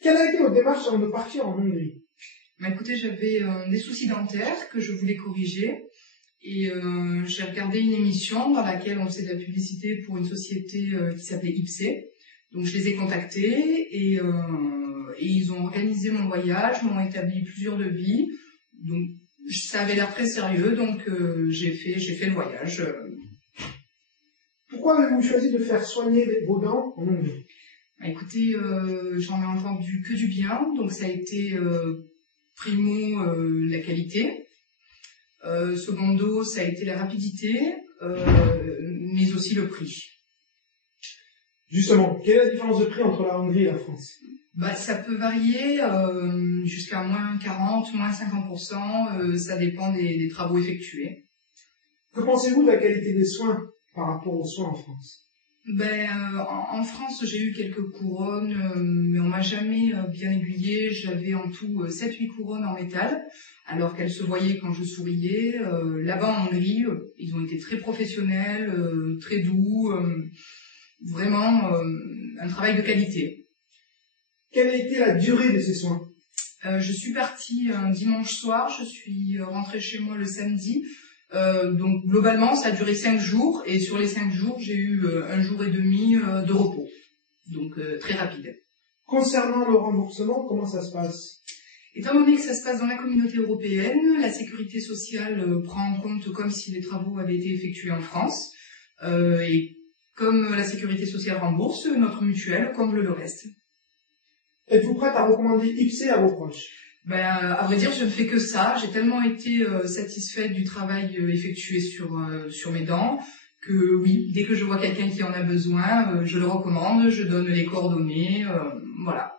Quelle a été votre démarche avant de partir en Hongrie? Bah, écoutez, j'avais des soucis dentaires que je voulais corriger et j'ai regardé une émission dans laquelle on faisait de la publicité pour une société qui s'appelait Ipsé. Donc je les ai contactés et ils ont organisé mon voyage, m'ont établi plusieurs devis. Donc ça avait l'air très sérieux, donc j'ai fait le voyage. Pourquoi avez-vous choisi de faire soigner vos dents en Hongrie? Bah, écoutez, j'en ai entendu que du bien, donc ça a été primo la qualité, secondo ça a été la rapidité, mais aussi le prix. Justement, quelle est la différence de prix entre la Hongrie et la France? Bah, ça peut varier jusqu'à moins 40, moins 50%, ça dépend des travaux effectués. Que pensez-vous de la qualité des soins par rapport aux soins en France? En France, j'ai eu quelques couronnes, mais on m'a jamais bien aiguillée. J'avais en tout 7-8 couronnes en métal, alors qu'elles se voyaient quand je souriais. Là-bas en Hongrie, ils ont été très professionnels, très doux, vraiment un travail de qualité. Quelle a été la durée de ces soins? Je suis partie un dimanche soir, je suis rentrée chez moi le samedi. Donc globalement ça a duré 5 jours et sur les 5 jours j'ai eu 1 jour et demi de repos, donc très rapide. Concernant le remboursement, comment ça se passe? Étant donné que ça se passe dans la communauté européenne, la sécurité sociale prend en compte comme si les travaux avaient été effectués en France, et comme la sécurité sociale rembourse, notre mutuelle comble le reste. Êtes-vous prête à recommander Ipsé à vos proches? À vrai dire, je ne fais que ça. J'ai tellement été satisfaite du travail effectué sur mes dents que oui, dès que je vois quelqu'un qui en a besoin, je le recommande, je donne les coordonnées, voilà.